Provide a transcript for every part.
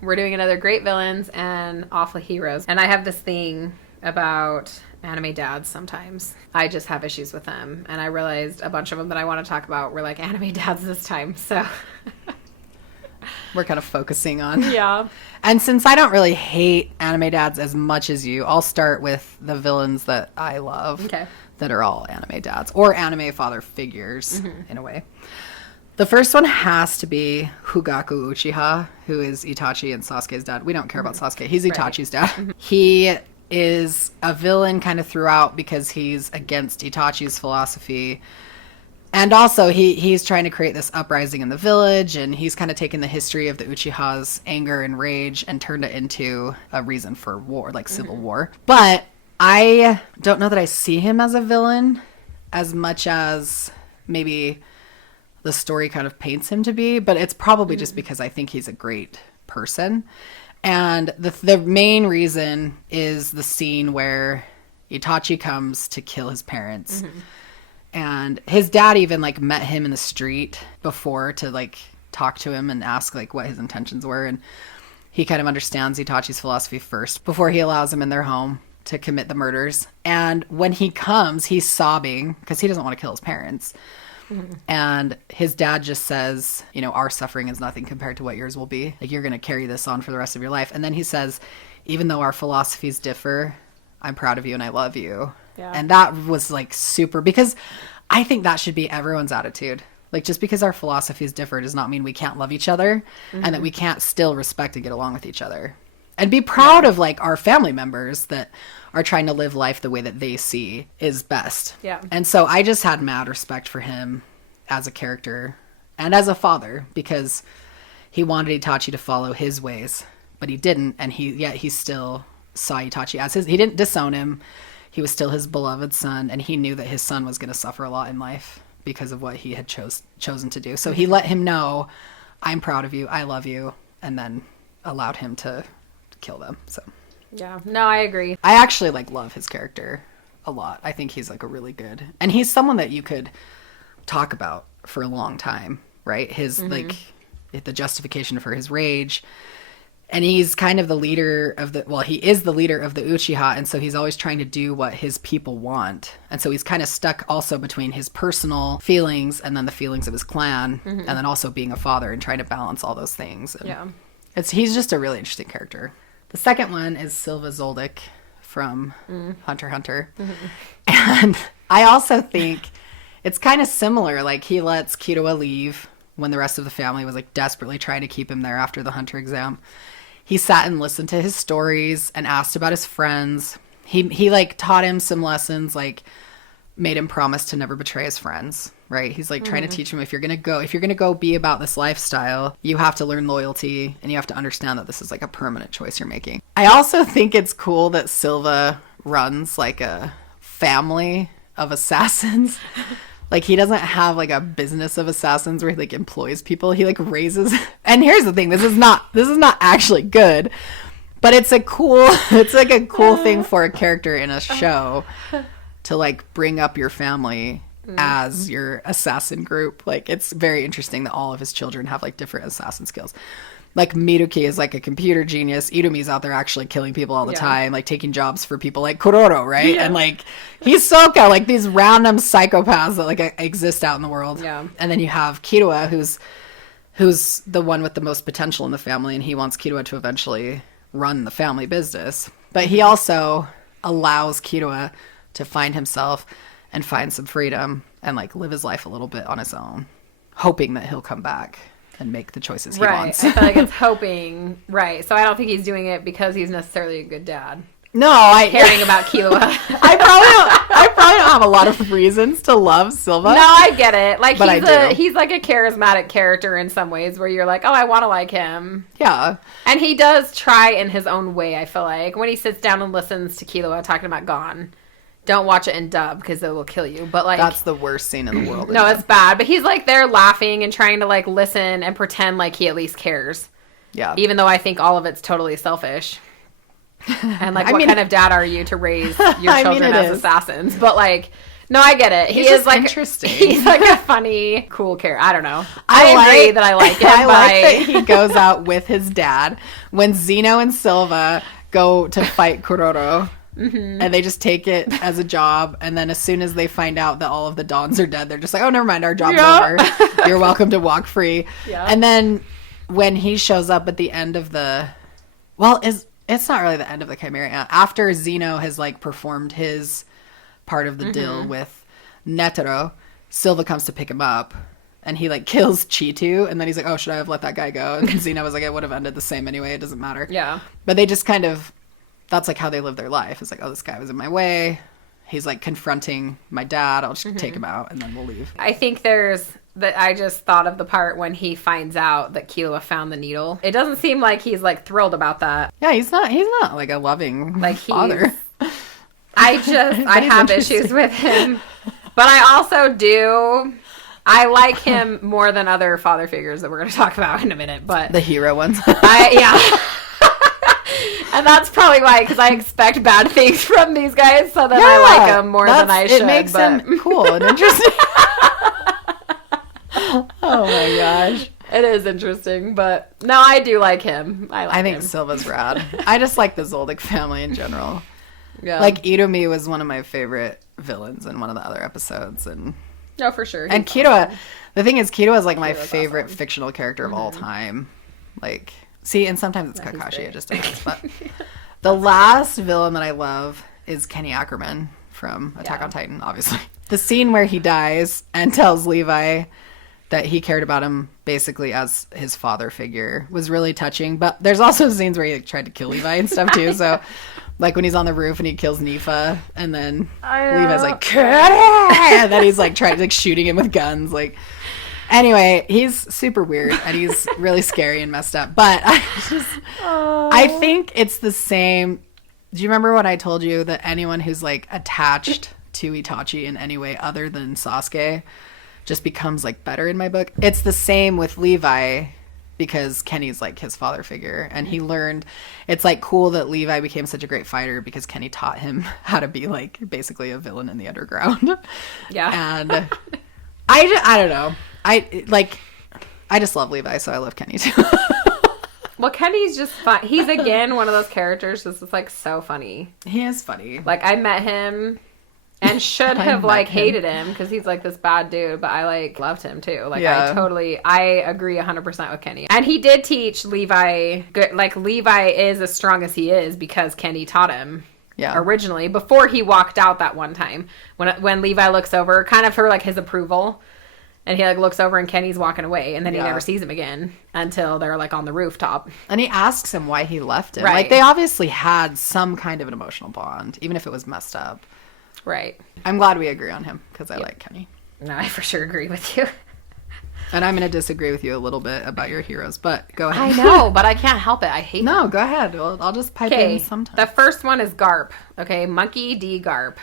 We're doing another great villains and awful heroes. And I have this thing about anime dads sometimes. I just have issues with them. And I realized a bunch of them that I want to talk about were like anime dads this time. So we're kind of focusing on. Yeah. And since I don't really hate anime dads as much as you, I'll start with the villains that I love. Okay. That are all anime dads or anime father figures in a way. The first one has to be Fugaku Uchiha, who is Itachi and Sasuke's dad. We don't care about Sasuke. He's Itachi's dad. He is a villain kind of throughout because he's against Itachi's philosophy. And also he's trying to create this uprising in the village, and he's kind of taken the history of the Uchiha's anger and rage and turned it into a reason for war, like civil war. But I don't know that I see him as a villain as much as maybe the story kind of paints him to be, but it's probably just because I think he's a great person. And the main reason is the scene where Itachi comes to kill his parents. And his dad even like met him in the street before to like talk to him and ask like what his intentions were. And he kind of understands Itachi's philosophy first before he allows him in their home to commit the murders. And when he comes, he's sobbing because he doesn't want to kill his parents. And his dad just says, you know, our suffering is nothing compared to what yours will be. Like, you're going to carry this on for the rest of your life. And then he says, even though our philosophies differ, I'm proud of you and I love you. Yeah. And that was like super, because I think that should be everyone's attitude. Like, just because our philosophies differ does not mean we can't love each other and that we can't still respect and get along with each other. And be proud of like our family members that are trying to live life the way that they see is best. Yeah. And so I just had mad respect for him as a character and as a father, because he wanted Itachi to follow his ways, but he didn't. And he still saw Itachi as his, he didn't disown him. He was still his beloved son, and he knew that his son was going to suffer a lot in life because of what he had chosen to do. So he let him know, I'm proud of you, I love you, and then allowed him to kill them. So yeah, no, I agree. I actually like love his character a lot. I think he's like a really good, and he's someone that you could talk about for a long time, right? His like the justification for his rage, and he's kind of the leader of he is the leader of the Uchiha, and so he's always trying to do what his people want, and so he's kind of stuck also between his personal feelings and then the feelings of his clan, and then also being a father and trying to balance all those things. And he's just a really interesting character. The second one is Silva Zoldyck from Hunter x Hunter. And I also think it's kind of similar. Like, he lets Killua leave when the rest of the family was like desperately trying to keep him there after the Hunter exam. He sat and listened to his stories and asked about his friends. He like taught him some lessons, like made him promise to never betray his friends, right? He's like trying to teach him, if you're going to go be about this lifestyle, you have to learn loyalty and you have to understand that this is like a permanent choice you're making. I also think it's cool that Silva runs like a family of assassins. Like, he doesn't have like a business of assassins where he like employs people. He like raises, and here's the thing, this is not actually good, but it's like a cool thing for a character in a show to like bring up your family as your assassin group. Like, it's very interesting that all of his children have like different assassin skills. Like, Miruki is like a computer genius. Irumi's out there actually killing people all the time, like taking jobs for people like Kuroro, right? Yeah. And like, Hisoka, like these random psychopaths that like exist out in the world. Yeah. And then you have Killua, who's the one with the most potential in the family, and he wants Killua to eventually run the family business. But he also allows Killua to find himself and find some freedom and like live his life a little bit on his own, hoping that he'll come back and make the choices he wants. I feel like it's hoping, right? So I don't think he's doing it because he's necessarily a good dad. No, caring about Killua. I probably don't have a lot of reasons to love Silva. No, I get it. Like, he's like a charismatic character in some ways where you're like, oh, I want to like him. Yeah. And he does try in his own way, I feel like. When he sits down and listens to Killua talking about Gon. Don't watch it in dub because it will kill you. But like, that's the worst scene in the world. No, it's bad. But he's like there laughing and trying to like listen and pretend like he at least cares. Yeah. Even though I think all of it's totally selfish. And like, what kind of dad are you to raise your children as assassins? But like, No, I get it. He He's is like interesting. He's like a funny, cool character. I don't know. I agree that I like him. I like that he goes out with his dad when Zeno and Silva go to fight Kuroro. Mm-hmm. And they just take it as a job, and then as soon as they find out that all of the Dons are dead, they're just like, oh, never mind, our job's over. You're welcome to walk free. Yeah. And then when he shows up at the end of it's not really the end of the Chimera. After Zeno has like performed his part of the deal with Netero, Silva comes to pick him up, and he like kills Chitu, and then he's like, oh, should I have let that guy go? And Zeno was like, it would have ended the same anyway, it doesn't matter. Yeah. But they just kind of, that's like how they live their life. It's like, oh, this guy was in my way. He's like confronting my dad. I'll just take him out and then we'll leave. I think I just thought of the part when he finds out that Killua found the needle. It doesn't seem like he's like thrilled about that. Yeah, he's not like a loving like father. I have issues with him. But I also I like him more than other father figures that we're going to talk about in a minute. But the hero ones. Yeah. And that's probably why, because I expect bad things from these guys, so then I like them more than I should. It makes them cool and interesting. Oh my gosh. It is interesting, but no, I do like him. I think Silva's rad. I just like the Zoldyck family in general. Yeah. Like, Iromi was one of my favorite villains in one of the other episodes. And no, for sure. And Killua, the thing is, Killua is like my favorite fictional character of all time. Like... See, and sometimes it's Kakashi, it just depends. But the last villain that I love is Kenny Ackerman from Attack on Titan, obviously. The scene where he dies and tells Levi that he cared about him basically as his father figure was really touching. But there's also scenes where he like, tried to kill Levi and stuff too. So like when he's on the roof and he kills Nifa and then Levi's like, and then he's like trying like shooting him with guns, like... Anyway, he's super weird and he's really scary and messed up. But I think it's the same. Do you remember when I told you that anyone who's like attached to Itachi in any way other than Sasuke just becomes like better in my book? It's the same with Levi because Kenny's like his father figure. And he learned, it's like cool that Levi became such a great fighter because Kenny taught him how to be like basically a villain in the underground. Yeah. And I don't know. I just love Levi, so I love Kenny too. Well, Kenny's just fun. He's again one of those characters that's just like so funny. He is funny. Like I met him and should have like hated him because he's like this bad dude, but I like loved him too. Like I agree 100% with Kenny. And he did teach Levi good. Like Levi is as strong as he is because Kenny taught him. Yeah. Originally, before he walked out that one time when Levi looks over, kind of for like his approval. And he like looks over and Kenny's walking away and then he never sees him again until they're like on the rooftop. And he asks him why he left him. Right. Like they obviously had some kind of an emotional bond, even if it was messed up. Right. I'm glad we agree on him because I like Kenny. No, I for sure agree with you. And I'm going to disagree with you a little bit about your heroes, but go ahead. I know, but I can't help it. I hate them. No, go ahead. I'll just pipe in sometime. The first one is Garp. Okay, Monkey D. Garp.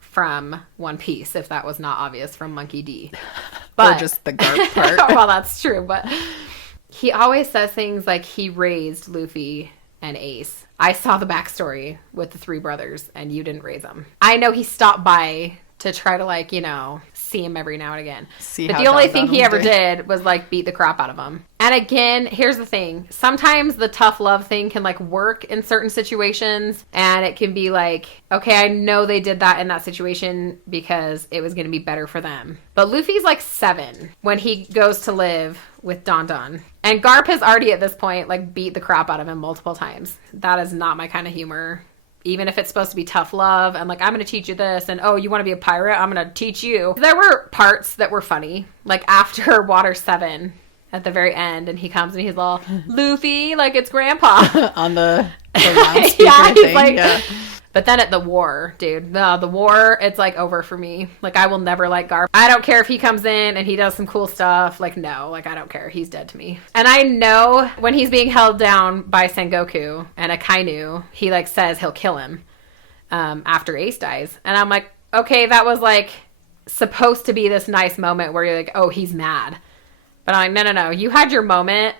From One Piece, if that was not obvious from Monkey D. But, or just the Garp part. Well, that's true, but he always says things like he raised Luffy and Ace. I saw the backstory with the three brothers, and you didn't raise them. I know he stopped by to try to, like, you know, see him every now and again. But the only thing he ever did was, like, beat the crap out of him. And again, here's the thing. Sometimes the tough love thing can, like, work in certain situations. And it can be like, okay, I know they did that in that situation because it was going to be better for them. But Luffy's, like, 7 when he goes to live with Don Don. And Garp has already, at this point, like, beat the crap out of him multiple times. That is not my kind of humor. Even if it's supposed to be tough love and like, I'm going to teach you this and, oh, you want to be a pirate? I'm going to teach you. There were parts that were funny. Like after Water 7 at the very end and he comes and he's all, Luffy, like it's grandpa. On the loudspeaker yeah, he's thing. Like, yeah. But then at the war, dude, the war, it's like over for me. Like I will never like Garp. I don't care if he comes in and he does some cool stuff. Like no, like I don't care. He's dead to me. And I know when he's being held down by Sengoku and Akainu, he like says he'll kill him after Ace dies. And I'm like, okay, that was like supposed to be this nice moment where you're like, oh, he's mad. But I'm like, no. You had your moment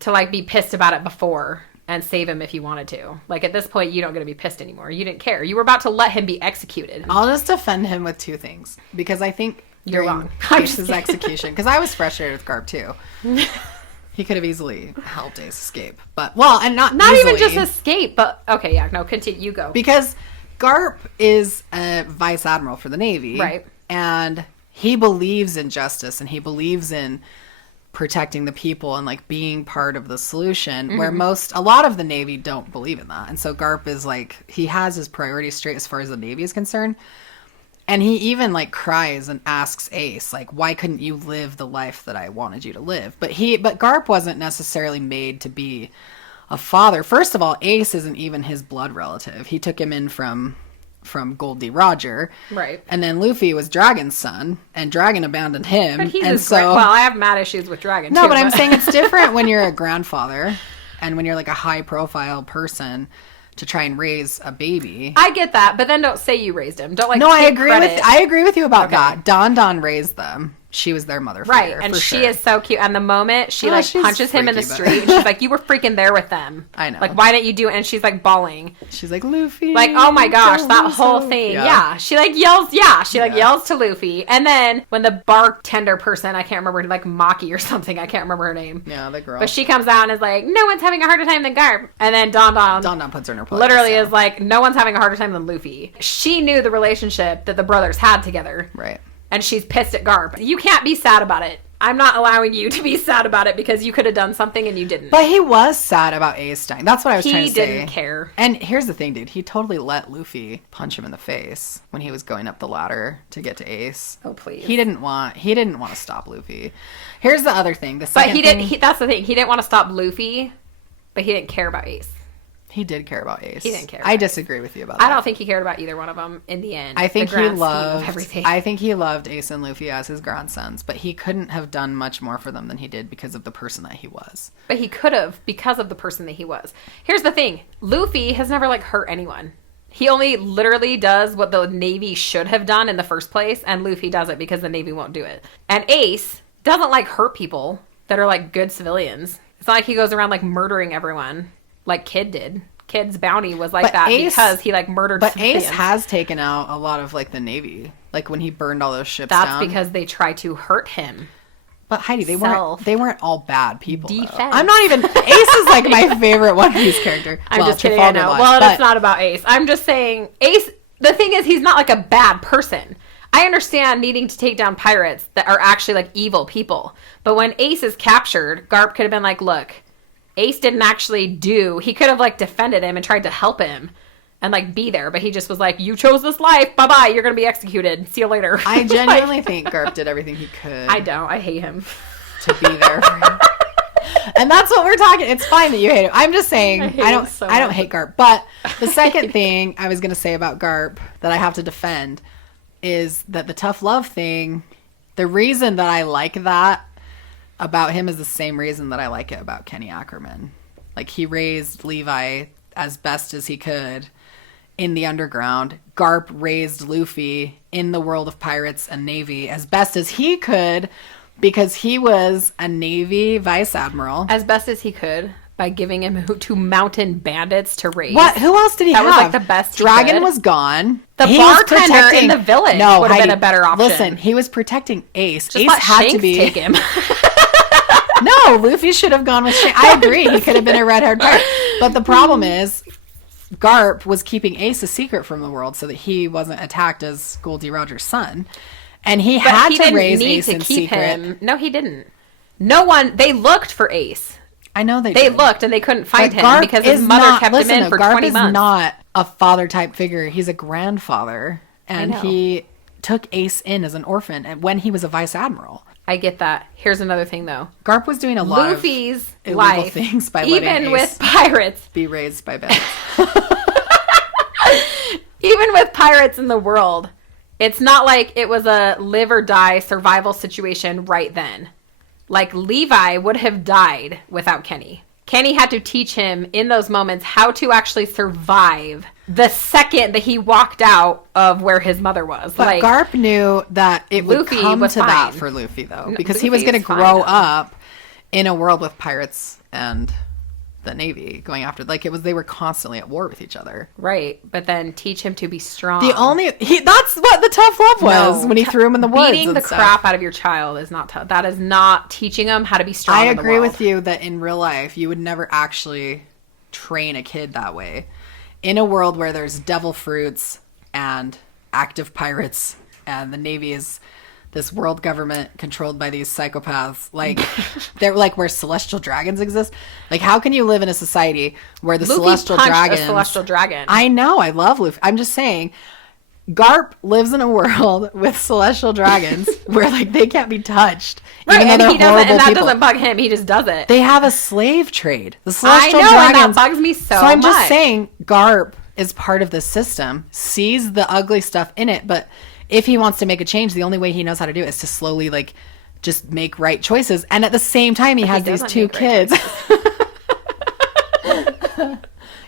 to like be pissed about it before. and save him if you wanted to. Like, at this point, you don't get to be pissed anymore. You didn't care. You were about to let him be executed. I'll just defend him with two things, because I think You're wrong. Ace's execution, because I was frustrated with Garp too. He could have easily helped Ace escape, but and not even just escape, but okay, yeah, no, continue. You go. Because Garp is a vice admiral for the Navy, right? And he believes in justice, and he believes in protecting the people and like being part of the solution, where a lot of the Navy don't believe in that. And so Garp is like, he has his priorities straight as far as the Navy is concerned. And he even like cries and asks Ace, like, why couldn't you live the life that I wanted you to live? But Garp wasn't necessarily made to be a father. First of all, Ace isn't even his blood relative. He took him in from Goldie Roger. Right. And then Luffy was Dragon's son, and Dragon abandoned him. But he's and so well, I have mad issues with Dragon No, too, but I'm saying it's different when you're a grandfather and when you're like a high profile person to try and raise a baby. I get that, but then don't say you raised him. Don't like No, take credit. I agree with you about that. Don raised them. She was their mother figure, right, and she is so cute. And the moment she punches him in the street, and she's like, "You were freaking there with them." I know. Like, why didn't you do it? And she's like bawling. She's like, Luffy. Like, oh my gosh, that whole thing. Yeah. She like yells. Yeah, she like yells to Luffy, and then when the bartender person, I can't remember, like Maki or something, I can't remember her name. Yeah, the girl. But she comes out and is like, "No one's having a harder time than Garp." And then Don puts her in her place. Literally is like, "No one's having a harder time than Luffy." She knew the relationship that the brothers had together. Right. And she's pissed at Garp. You can't be sad about it. I'm not allowing you to be sad about it because you could have done something and you didn't. But he was sad about Ace dying. That's what I was trying to say. He didn't care. And here's the thing, dude. He totally let Luffy punch him in the face when he was going up the ladder to get to Ace. Oh, please. He didn't want to stop Luffy. Here's the other thing. That's the thing. He didn't want to stop Luffy, but he didn't care about Ace. He did care about Ace. He didn't care. I disagree with you about that. I don't think he cared about either one of them in the end. I think he loved Ace and Luffy as his grandsons, but he couldn't have done much more for them than he did because of the person that he was. But he could have because of the person that he was. Here's the thing. Luffy has never like hurt anyone. He only literally does what the Navy should have done in the first place, and Luffy does it because the Navy won't do it. And Ace doesn't like hurt people that are like good civilians. It's not like he goes around like murdering everyone. Like Kid did. Kid's bounty was like because he like murdered civilians. Ace has taken out a lot of like the Navy. Like when he burned all those ships down. That's because they try to hurt him. But Heidi, they weren't all bad people. Defense. I'm not even Ace is like my favorite One Piece character. I'm just kidding, I know. Well, it's not about Ace. I'm just saying Ace, the thing is he's not like a bad person. I understand needing to take down pirates that are actually like evil people. But when Ace is captured, Garp could have been like, look, Ace didn't actually he could have like defended him and tried to help him and like be there, but he just was like, you chose this life, bye-bye, you're gonna be executed, see you later. I genuinely think Garp did everything he could. I hate him. To be there for him. And that's what we're talking. It's fine that you hate him. I'm just saying I don't hate Garp. But the second thing I was gonna say about Garp that I have to defend is that the tough love thing, the reason that I like that about him is the same reason that I like it about Kenny Ackerman. Like, he raised Levi as best as he could in the underground. Garp raised Luffy in the world of pirates and Navy as best as he could because he was a Navy vice admiral. As best as he could by giving him to mountain bandits to raise. What? Who else did he have? That was like the best Dragon was gone. The bartender in the village would have been a better option. Listen, he was protecting Ace. Just Ace had Shanks to be take him. No, Luffy should have gone with Shanks. I agree. He could have been a red-haired pirate. But the problem is, Garp was keeping Ace a secret from the world so that he wasn't attacked as Goldie Roger's son. And he had to raise Ace in secret. No, he didn't. No one, they looked for Ace. I know they did. Looked and they couldn't find him because his mother kept him in for 20 months. Garp is not a father-type figure. He's a grandfather. And he took Ace in as an orphan when he was a vice admiral. I get that. Here's another thing, though. Garp was doing a lot Luffy's of illegal things by letting even Ace with pirates be raised by bandits. Even with pirates in the world, it's not like it was a live or die survival situation right then. Like, Levi would have died without Kenny. Kenny had to teach him in those moments how to actually survive the second that he walked out of where his mother was. But like, Garp knew that it would come to that for Luffy, though. Because he was going to grow up in a world with pirates and the Navy, going after, like, they were constantly at war with each other. Right. But then teach him to be strong. That's what the tough love was when he threw him in the woods. Beating the crap out of your child is not tough. That is not teaching them how to be strong. I in the agree world. with you that in real life, you would never actually train a kid that way. In a world where there's devil fruits and active pirates, and the Navy is this world government controlled by these psychopaths, like they're like where celestial dragons exist. Like, how can you live in a society where the Luffy celestial punched dragons? a celestial dragon. I know, I love Luffy. I'm just saying, Garp lives in a world with celestial dragons where like they can't be touched. Right, even though and he they're doesn't, and that people. doesn't bug him. He just does it. They have a slave trade. The celestial I know, dragons. and that bugs me so I'm much. just saying, Garp is part of the system, sees the ugly stuff in it, but if he wants to make a change, the only way he knows how to do it is to slowly, like, just make right choices. And at the same time, he has these two kids.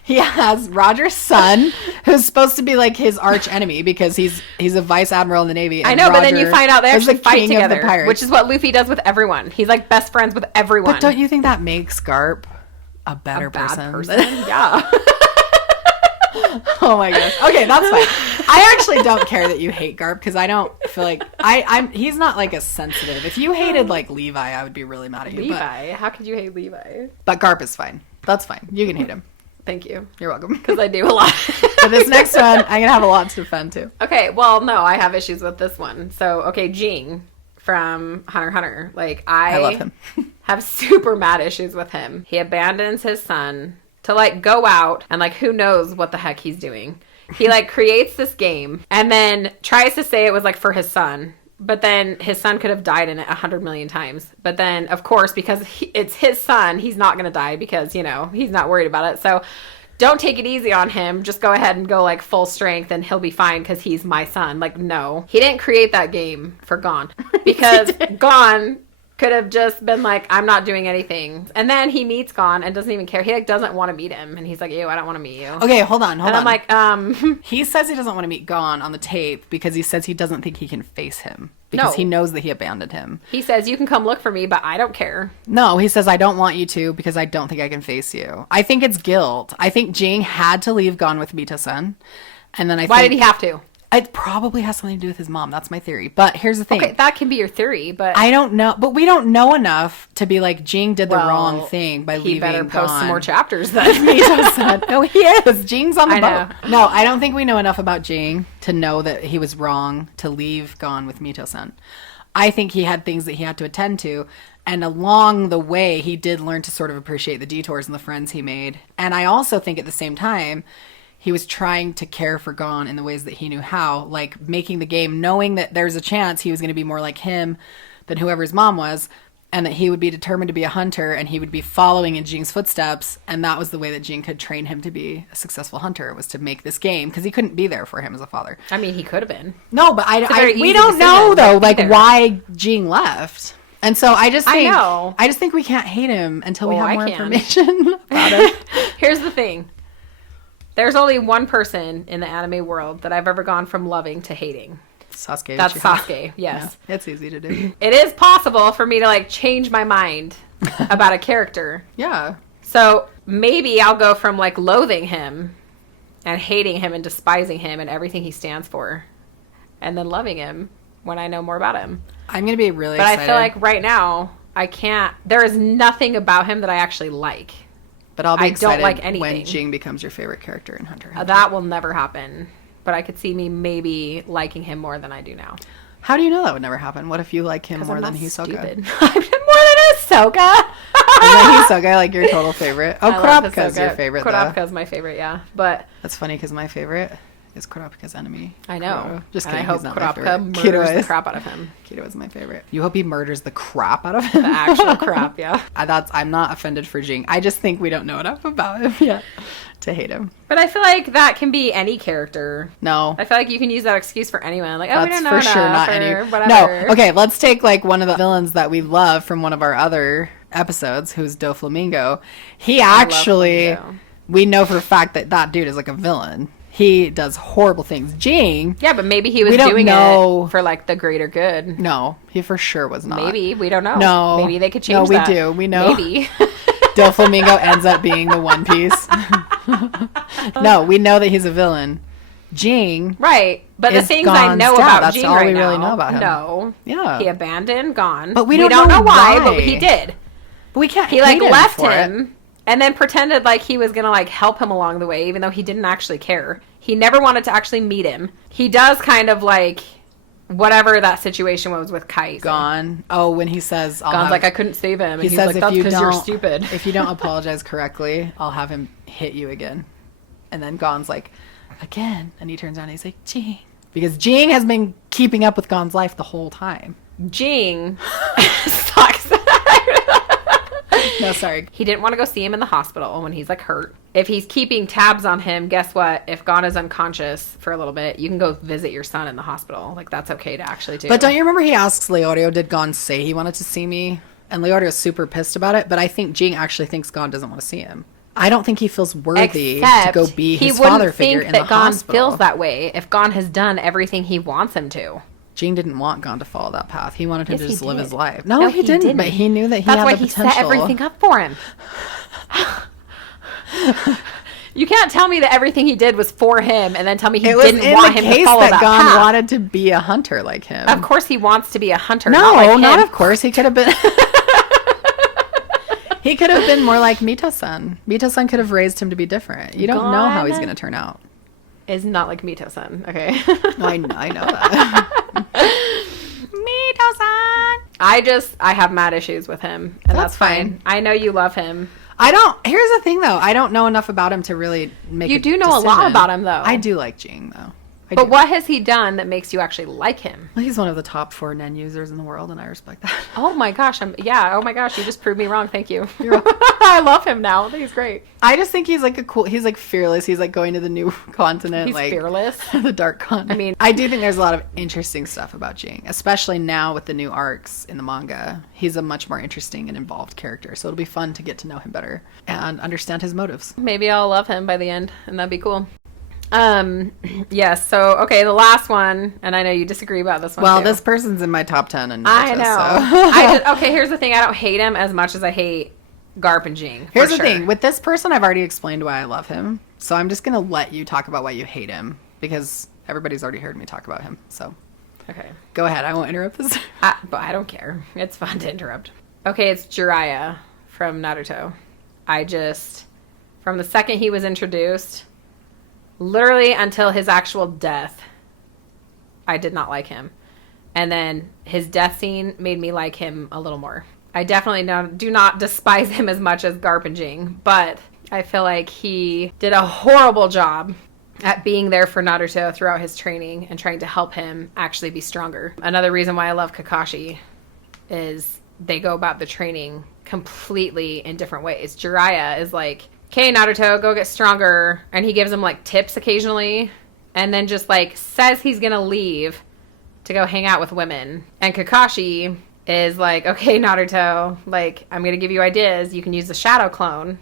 He has Roger's son, who's supposed to be like his arch enemy because he's a vice admiral in the Navy. And I know, but then you find out they is the actually fight king of the together, pirates. which is what Luffy does with everyone. He's like best friends with everyone. But don't you think that makes Garp a better bad person? Yeah. Oh my gosh. Okay, that's fine. I actually don't care that you hate Garp because I don't feel like he's not like as sensitive. If you hated like Levi, I would be really mad at you. Levi? How could you hate Levi? But Garp is fine. That's fine. You can hate him. Thank you. You're welcome. Because I do a lot. But this next one, I'm gonna have a lot to defend too. Okay, well, no, I have issues with this one. So, okay, Jing from Hunter x Hunter. Like, I love him. have super mad issues with him. He abandons his son to, like, go out and, like, who knows what the heck he's doing. He, like, creates this game and then tries to say it was, like, for his son. But then his son could have died in it 100 million times. But then, of course, because it's his son, he's not going to die because, you know, he's not worried about it. So don't take it easy on him. Just go ahead and go, like, full strength and he'll be fine because he's my son. Like, no. He didn't create that game for Gon. Because Gon could have just been like, I'm not doing anything. And then he meets Gon and doesn't even care. He, like, doesn't want to meet him. And he's like, ew, I don't want to meet you. Okay, hold on. And I'm like, He says he doesn't want to meet Gon on the tape because he says he doesn't think he can face him. Because No. he knows that he abandoned him. He says, you can come look for me, but I don't care. No, he says, I don't want you to because I don't think I can face you. I think it's guilt. I think Jing had to leave Gon with Mito-san. And then Why did he have to? It probably has something to do with his mom. That's my theory. But here's the thing. Okay, that can be your theory, but I don't know. But we don't know enough to be like, Jing did the wrong thing by leaving he better post Gon. some more chapters then. Mito-san. No, he is. Jing's on the I boat. know. No, I don't think we know enough about Jing to know that he was wrong to leave Gon with Mito-san. I think he had things that he had to attend to. And along the way, he did learn to sort of appreciate the detours and the friends he made. And I also think at the same time, he was trying to care for Gon in the ways that he knew how, like making the game, knowing that there's a chance he was going to be more like him than whoever his mom was, and that he would be determined to be a hunter and he would be following in Jing's footsteps. And that was the way that Jing could train him to be a successful hunter, was to make this game, because he couldn't be there for him as a father. I mean, he could have been. No, but very we easy don't know decision, though, like, like either. why Jing left. And so I know. just think we can't hate him until we Well, have more I can. information about him. Here's the thing. There's only one person in the anime world that I've ever gone from loving to hating. Sasuke. That's Uchiha. Sasuke, yes. Yeah, it's easy to do. It is possible for me to, like, change my mind about a character. Yeah. So maybe I'll go from, like, loathing him and hating him and despising him and everything he stands for, and then loving him when I know more about him. I'm going to be really But excited. I feel like right now, I can't... There is nothing about him that I actually like. But I'll be I excited don't like anything. when Jing becomes your favorite character in Hunter x Hunter. That will never happen. But I could see me maybe liking him more than I do now. How do you know that would never happen? What if you like him more I'm than not Hisoka? stupid. I'm more than Ahsoka. Isn't Hisoka like your total favorite? Oh, I love Kurapika's your Ahsoka. favorite, though. Kurapika's my favorite, yeah. But That's funny because my favorite is Kurapika's enemy. I know. Just And kidding. I hope he's not my Kurapika favorite. murders Kido the is. crap out of him. Kido is my favorite. You hope he murders the crap out of him. The actual crap, yeah. I'm not offended for Jing. I just think we don't know enough about him yet to hate him. But I feel like that can be any character. No. I feel like you can use that excuse for anyone. Like, oh, we That's don't know for sure not enough, any. or whatever. No. Okay, let's take like one of the villains that we love from one of our other episodes, who's Doflamingo. He actually, Flamingo. we know for a fact that that dude is like a villain. He does horrible things. Jing, Yeah, but maybe he was We don't doing know. it for, like, the greater good. no, he for sure was not. Maybe. We don't know. No. Maybe they could No, change we that. do. We know. Maybe. Doflamingo ends up being the One Piece. No, we know that he's a villain. Jing. Right. But the is things I Gon's know dad. about That's Jing all right we now. really know about him. No. Yeah. He abandoned Gon. But we don't know why, why. but he did. But we can't He like hate him left for him it. and then pretended like he was going to like help him along the way, even though he didn't actually care. He never wanted to actually meet him. He does kind of like whatever that situation was with Kite. Gon. Oh, when he says, Gon's like, I couldn't save him. And he he's says, like, if that's you because you're don't, stupid. if you don't apologize correctly, I'll have him hit you again. And then Gon's like, again. And he turns around and he's like, Jing. Because Jing has been keeping up with Gon's life the whole time. Jing sucks. No, sorry. He didn't want to go see him in the hospital when he's like hurt. If he's keeping tabs on him, guess what? If Gon is unconscious for a little bit, you can go visit your son in the hospital. Like, that's okay to actually do. But don't you remember he asks Leorio, did Gon say he wanted to see me? And Leorio's super pissed about it. But I think Jing actually thinks Gon doesn't want to see him. I don't think he feels worthy to go be his father figure in the hospital. Gon feels that way if Gon has done everything he wants him to. Jing didn't want Gon to follow that path. He wanted him to just live his life. No, he didn't. But he knew that he That's had why the he potential. set everything up for him. You can't tell me that everything he did was for him and then tell me he didn't want him to follow that Gon path. wanted to be a hunter like him. Of course he wants to be a hunter. No, not like him. not of course. He could have been... He could have been more like Mito-san. Mito-san could have raised him to be different. You don't know how he's going to turn out. Is not like Mito-san. Okay. I know that. Mito-san! I have mad issues with him. And that's fine. I know you love him. Here's the thing though. I don't know enough about him to really make You do know a lot about him though. I do like Jing though. But what has he done that makes you actually like him? Well, he's one of the top 4 Nen users in the world, and I respect that. Oh my gosh. Oh my gosh. You just proved me wrong. Thank you. I love him now. I think he's great. I just think he's like he's like fearless. He's like going to the new continent. He's like fearless. The dark continent. I mean, I do think there's a lot of interesting stuff about Jing, especially now with the new arcs in the manga. He's a much more interesting and involved character. So it'll be fun to get to know him better and understand his motives. Maybe I'll love him by the end, and that'd be cool. Yes. So, okay, the last one, and I know you disagree about this one. Well, too. this person's in my top 10, and I know. So. Okay, here's the thing. I don't hate him as much as I hate Garp and Jing. Here's the thing. With this person, I've already explained why I love him. So I'm just going to let you talk about why you hate him, because everybody's already heard me talk about him. So, okay. Go ahead. I won't interrupt this. But I don't care. It's fun to interrupt. Okay, it's Jiraiya from Naruto. From the second he was introduced... literally until his actual death, I did not like him. And then his death scene made me like him a little more. I definitely do not despise him as much as Garp and Jing, but I feel like he did a horrible job at being there for Naruto throughout his training and trying to help him actually be stronger. Another reason why I love Kakashi is they go about the training completely in different ways. Jiraiya is like, okay, Naruto, go get stronger. And he gives him like tips occasionally and then just like says he's going to leave to go hang out with women. And Kakashi is like, okay, Naruto, like I'm going to give you ideas. You can use the shadow clone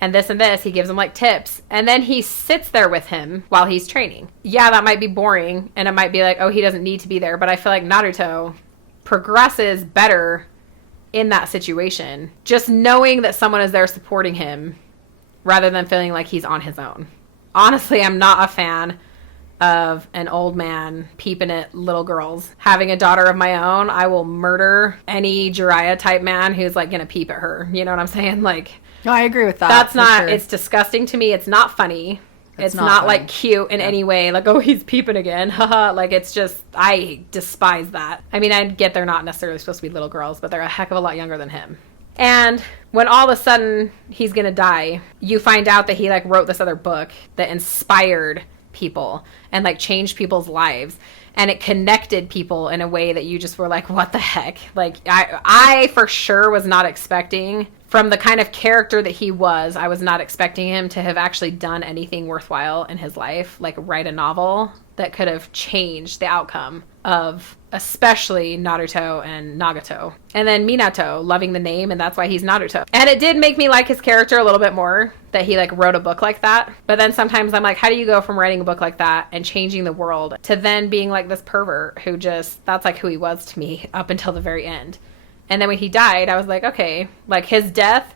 and this and this. He gives him like tips. And then he sits there with him while he's training. Yeah, that might be boring. And it might be like, oh, he doesn't need to be there. But I feel like Naruto progresses better in that situation. Just knowing that someone is there supporting him rather than feeling like he's on his own. Honestly, I'm not a fan of an old man peeping at little girls. Having a daughter of my own, I will murder any Jiraiya type man who's like gonna peep at her. You know what I'm saying? Like, no, I agree with that. That's not, sure. It's disgusting to me. It's not funny. It's not funny. Like cute in any way. Like, oh, he's peeping again. Haha. Like, it's just, I despise that. I mean, I get they're not necessarily supposed to be little girls, but they're a heck of a lot younger than him. And when all of a sudden he's going to die, you find out that he like wrote this other book that inspired people and like changed people's lives. And it connected people in a way that you just were like, what the heck? Like, I for sure was not expecting, from the kind of character that he was, I was not expecting him to have actually done anything worthwhile in his life, like write a novel that could have changed the outcome of especially Naruto and Nagato. And then Minato, loving the name, and that's why he's Naruto. And it did make me like his character a little bit more, that he like wrote a book like that. But then sometimes I'm like, how do you go from writing a book like that and changing the world to then being like this pervert who just, that's like who he was to me up until the very end. And then when he died, I was like, okay, like his death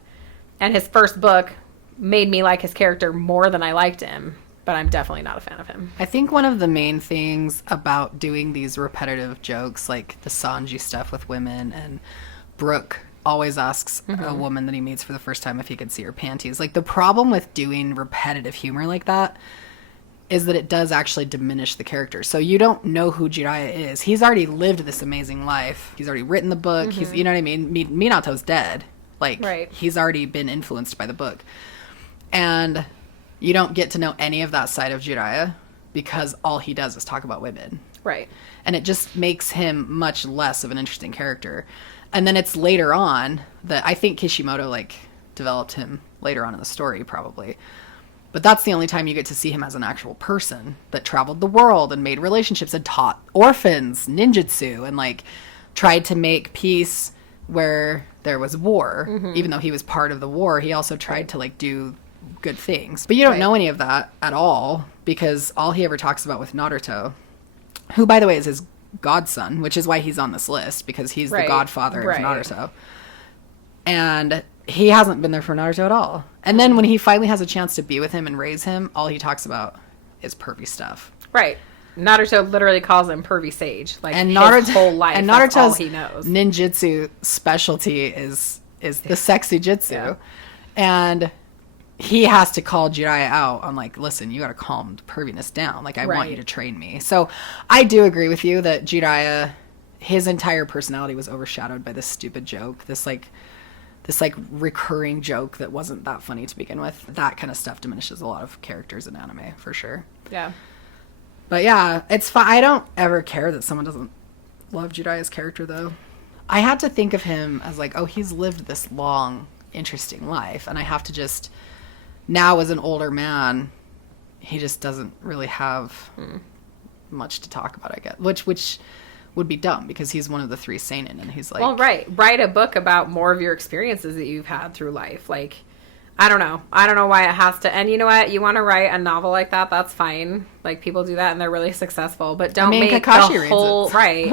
And his first book made me like his character more than I liked him, but I'm definitely not a fan of him. I think one of the main things about doing these repetitive jokes, like the Sanji stuff with women, and Brooke always asks a woman that he meets for the first time if he could see her panties. Like, the problem with doing repetitive humor like that is that it does actually diminish the character. So you don't know who Jiraiya is. He's already lived this amazing life. He's already written the book. He's, you know what I mean? Minato's dead. Like, he's already been influenced by the book. And you don't get to know any of that side of Jiraiya because all he does is talk about women. Right. And it just makes him much less of an interesting character. And then it's later on that I think Kishimoto, like, developed him later on in the story, probably. But that's the only time you get to see him as an actual person that traveled the world and made relationships and taught orphans ninjutsu and, like, tried to make peace where there was war. Even though he was part of the war, he also tried to, like, do good things. But you don't know any of that at all because all he ever talks about with Naruto, who, by the way, is his godson, which is why he's on this list, because he's the godfather of Naruto. And he hasn't been there for Naruto at all. And then when he finally has a chance to be with him and raise him, all he talks about is pervy stuff. Right. Naruto literally calls him pervy sage. Like, and his whole life, and Naruto's, that's all he knows. Ninjutsu specialty is the sexy jutsu. Yeah. And he has to call Jiraiya out on, like, listen, you got to calm the perviness down. Like, I want you to train me. So I do agree with you that Jiraiya, his entire personality was overshadowed by this stupid joke. This recurring joke that wasn't that funny to begin with. That kind of stuff diminishes a lot of characters in anime, for sure. Yeah. But yeah, it's fine. I don't ever care that someone doesn't love Jiraiya's character, though. I had to think of him as, like, oh, he's lived this long, interesting life. And I have to just, now as an older man, he just doesn't really have much to talk about, I guess. Which would be dumb because he's one of the 3 seinen, and he's like, well, write a book about more of your experiences that you've had through life. Like, I don't know why it has to. And you know what, you want to write a novel like that, that's fine. Like, people do that and they're really successful, but don't make Kakashi the whole right.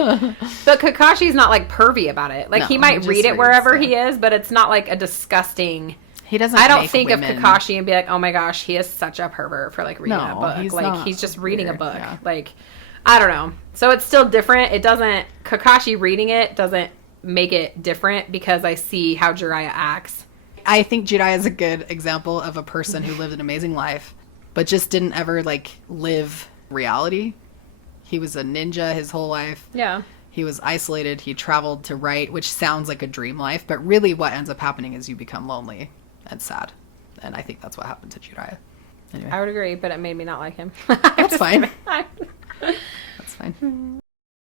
But Kakashi's not, like, pervy about it. Like, no, he might read it wherever he is, but it's not like a disgusting. He doesn't. I don't think of Kakashi and be like, oh my gosh, he is such a pervert for, like, reading a book. He's just reading a book. Yeah. Like, I don't know. So it's still different. It doesn't, Kakashi reading it doesn't make it different because I see how Jiraiya acts. I think Jiraiya is a good example of a person who lived an amazing life, but just didn't ever, like, live reality. He was a ninja his whole life. Yeah. He was isolated. He traveled to write, which sounds like a dream life, but really what ends up happening is you become lonely and sad. And I think that's what happened to Jiraiya. Anyway. I would agree, but it made me not like him. That's fine. That's fine.